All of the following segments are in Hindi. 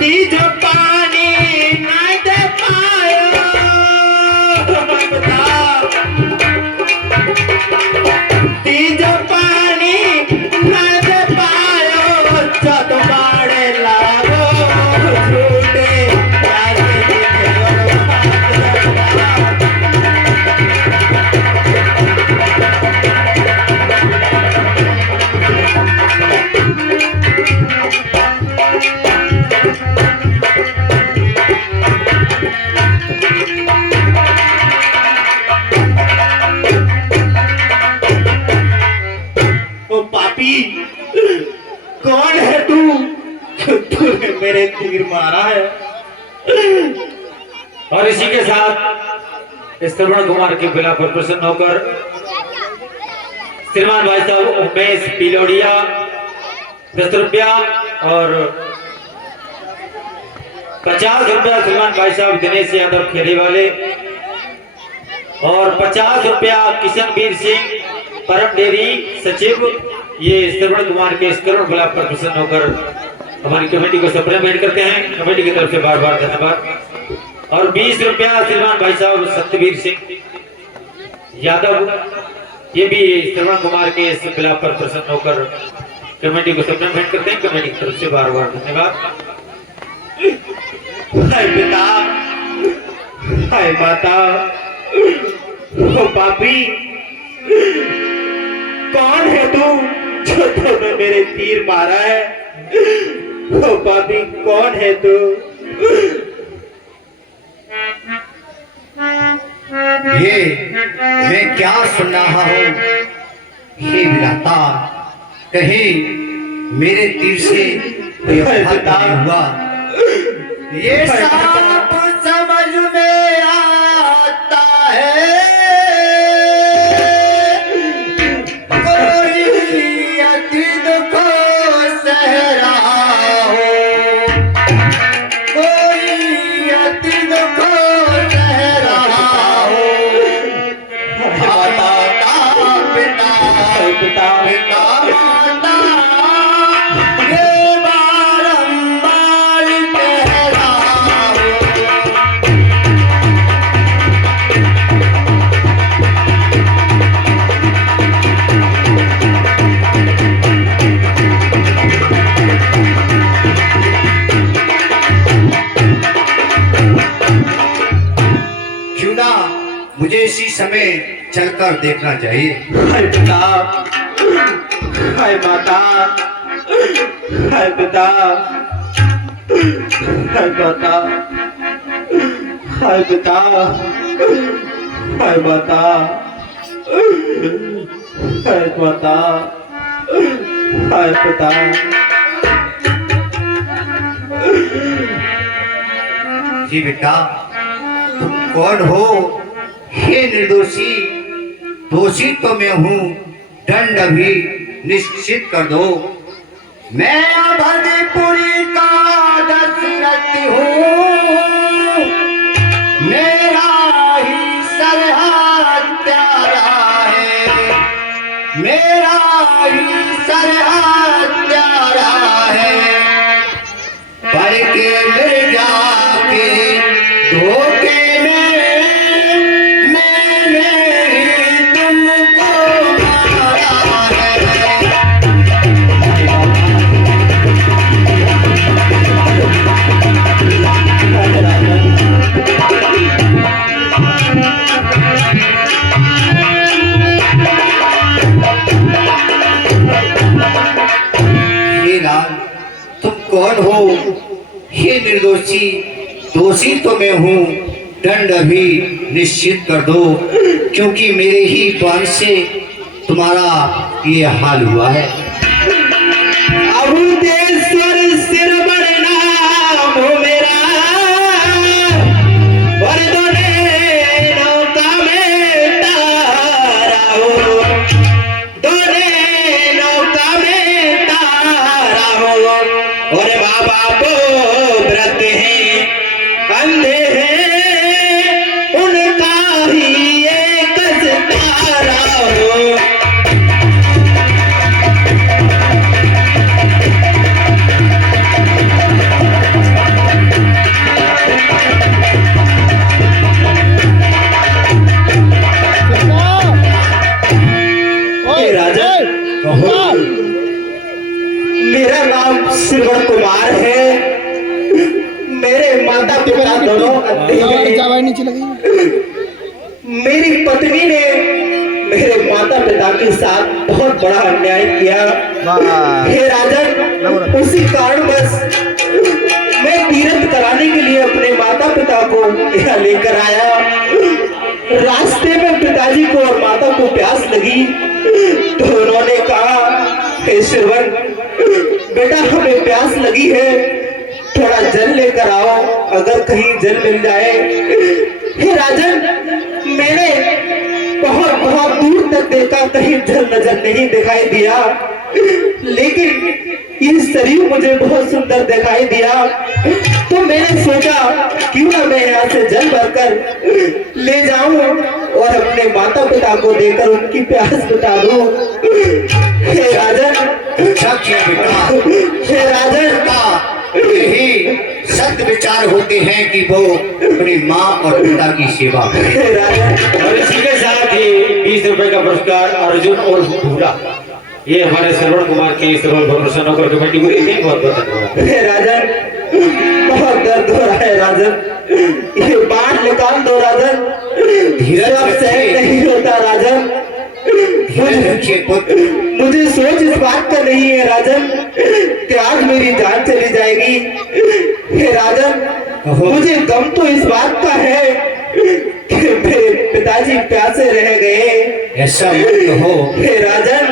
तीज पानी नहीं दे पायो तीज पानी नहीं दे पायो छत बाड़े लागो झूठे कौन है तूने मेरे तीर मारा है। और इसी के साथ श्रवण कुमार के बिला पर प्रसन्न होकर श्रीमान भाई साहब उमेश पिलोड़िया 10 रुपया और 50 रुपया श्रीमान भाई साहब दिनेश यादव खेली वाले और 50 रुपया किशनवीर सिंह परम डेरी सचिव ये श्रवण कुमार के इस करुण गुलाब पर प्रसन्न होकर हमारी कमेटी को सप्लीमेंट करते हैं। कमेटी की तरफ से बार बार धन्यवाद। और 20 रुपया श्रीमान भाई साहब सत्यवीर सिंह यादव ये भी श्रवण कुमार के इस गुलाब पर प्रसन्न होकर कमेटी को सप्लीमेंट करते हैं। कमेटी की तरफ से बार बार धन्यवाद। हाय पिता हाय माता ओ पापी कौन है तू जो तूने मेरे तीर मारा है। ओ पापी कौन है तू। ये मैं क्या सुन रहा हूँ हे विधाता कहीं मेरे तीर से कोई घात नहीं हुआ। ये सब समझ में आता है मुझे इसी समय चलकर देखना चाहिए। हाय पिता हाय माता हाय पिता हाय माता हाय पिता हाय माता हाय माता हाय पिता। जी बेटा तुम कौन हो। हे निर्दोषी दोषी तो मैं हूँ दंड अभी निश्चित कर दो। मैं अभद्रपुरी का दशरथ हूँ मेरा ही सरहद प्यारा है मेरा ही सरहद प्यारा है। पर के मिल जाके धोखे तुम कौन हो। हे निर्दोषी दोषी तो मैं हूँ दंड अभी निश्चित कर दो क्योंकि मेरे ही द्वार से तुम्हारा ये हाल हुआ है। अभूतेश्वर सिर नाम हो मेरा और दोने नौका में तारा हो दोने नौका में तारा हो। और बाबा को व्रत है अंधे हैं उनका ही एक तारा हो। पिता दोनों अंधे हैं। जावाई नीचे लगी। मेरी पत्नी ने मेरे माता पिता के साथ बहुत बड़ा अन्याय किया। हे राजन, उसी कारणवश मैं तीर्थ कराने के लिए अपने माता पिता को यहाँ लेकर आया। रास्ते में पिताजी को और माता को प्यास लगी तो उन्होंने कहा, हे श्रवण बेटा, हमें प्यास लगी है, थोड़ा जल लेकर आओ, अगर कहीं जल मिल जाए। हे राजन, मैंने बहुत बहुत दूर तक देखा, कहीं जल नजर नहीं दिखाई दिया, लेकिन ये शरीर मुझे बहुत सुंदर दिखाई दिया। तो मैंने सोचा क्यों ना मैं यहाँ से जल भरकर ले जाऊं और अपने माता पिता को देकर उनकी प्यास बुझा दूं। हे राजन, अच्छा किया बेटा। हे राजन, यही सत्य विचार होते हैं कि वो अपनी माँ और पिता की सेवा करें। हे राजन, और इसी के साथ ही 20 रुपए का पुरस्कार अर्जुन और भूरा, ये हमारे श्रवण कुमार के श्रवण भरोसा नौकर कमेटी को एक बहुत बहुत धन्यवाद। हे राजन, बहुत दर्द हो रहा है राजन, ये बाढ़ निकाल दो राजन, धीरज अब सहन नहीं होता राजन। धीरज रखिए पुत्र। मुझे सोच इस बात का नहीं है राजन कि आज मेरी जान चली जाएगी। हे राजन, मुझे गम तो इस बात का है कि मेरे पिताजी प्यासे रह गए। ऐसा मत हो। हे राजन,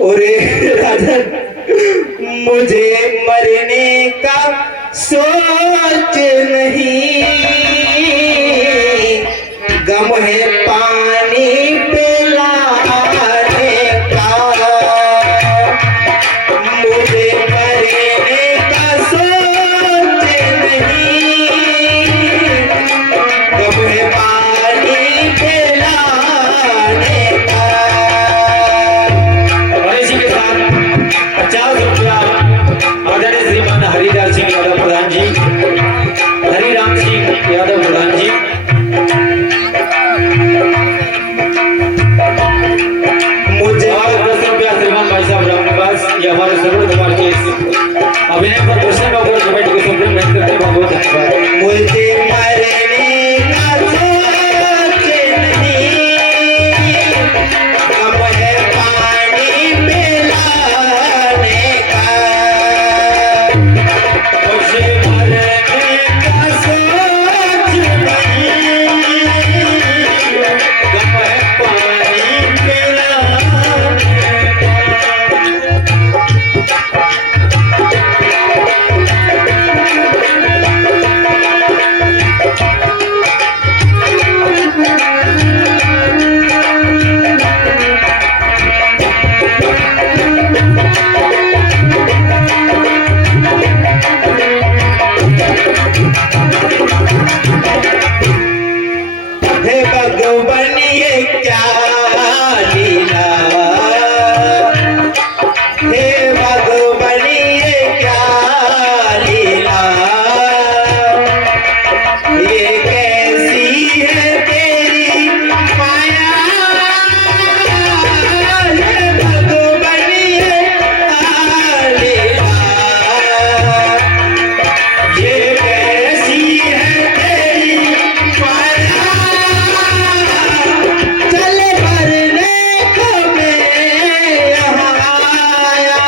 ओरे राजन, मुझे मरने का सोच नहीं, गम है पानी पिलाने का। मुझे मरने का सोच नहीं, गम है पानी पिलाने का। और इसी के साथ 50 रुपया आदरणीय श्रीमान हरिदास सिंह यादव प्रधान जी, हरिराम सिंह यादव प्रधान जी, मुझे और 10 रुपया श्रीमान भाई साहब रामनिवास, ये हमारे श्रवण कुमार के अभिनय पर प्रसन्न होकर कमेटी को सप्लीमेंट करते हैं। बहुत बहुत धन्यवाद। मुझे मरने का सोच नहीं, गम है पानी पिलाने का। मुझे मरने का सोच नहीं, गम है पानी पिलाने हे भगवान, ये क्या लीला, हे भगवान, ये क्या लीला, ये कैसी है तेरी माया। हे भगवान, ये क्या लीला, ये कैसी है तेरी माया। चल भरने को मैं यहाँ आया,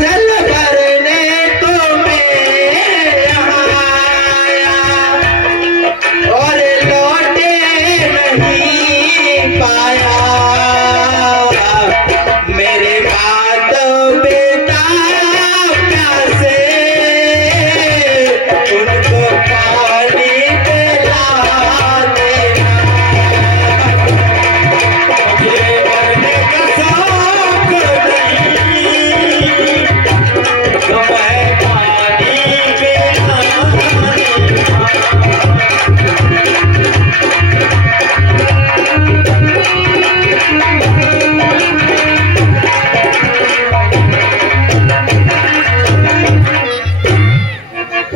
चल भरने को मैं यहाँ आया, और लौटे नहीं पाया। मेरे माता पिता प्यासे, उनको पानी पिला देना। मुझे मरने का शौक नहीं, गम है पानी पिलाने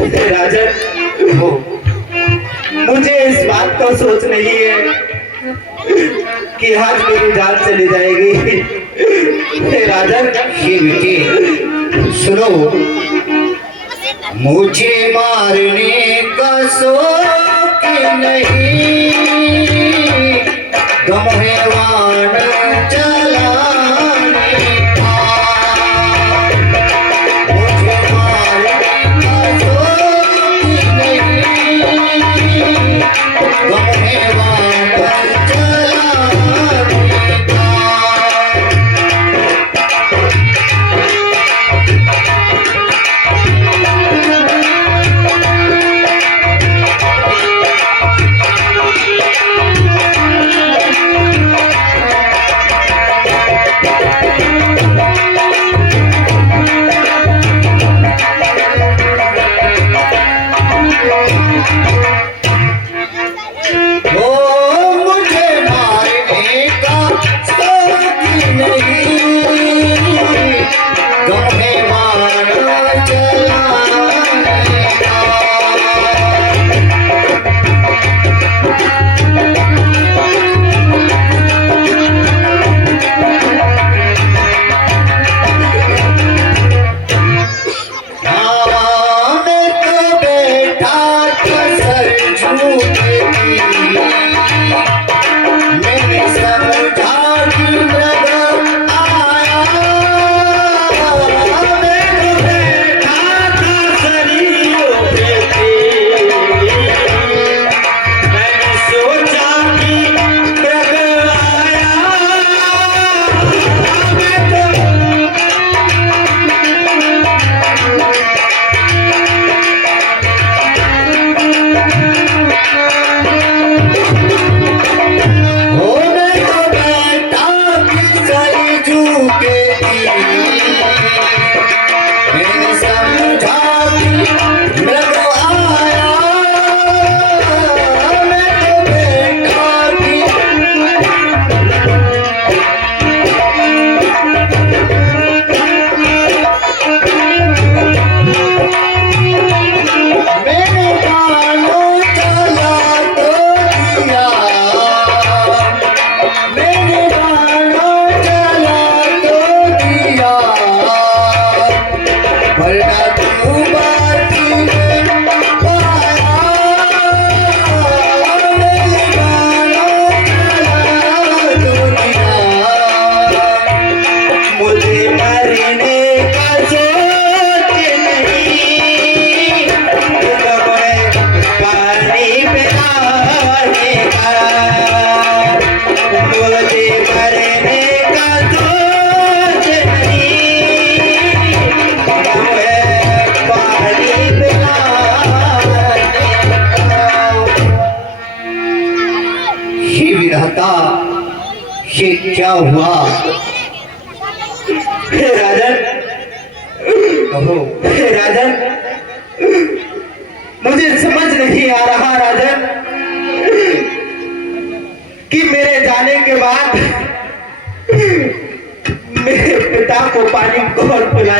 हे राजन, मुझे इस बात का सोच नहीं है कि आज मेरी जान चली जाएगी। हे राजन, ये बेटे सुनो, मुझे मारने का शौक नहीं, गम है वाण चलाने का। मुझे मारने का शौक नहीं, गम है वाण चलाने का। ये क्या हुआ? हे राजन, हे राजन, मुझे समझ नहीं आ रहा राजन कि मेरे जाने के बाद मेरे पिता को पानी कौन पिलाएगा।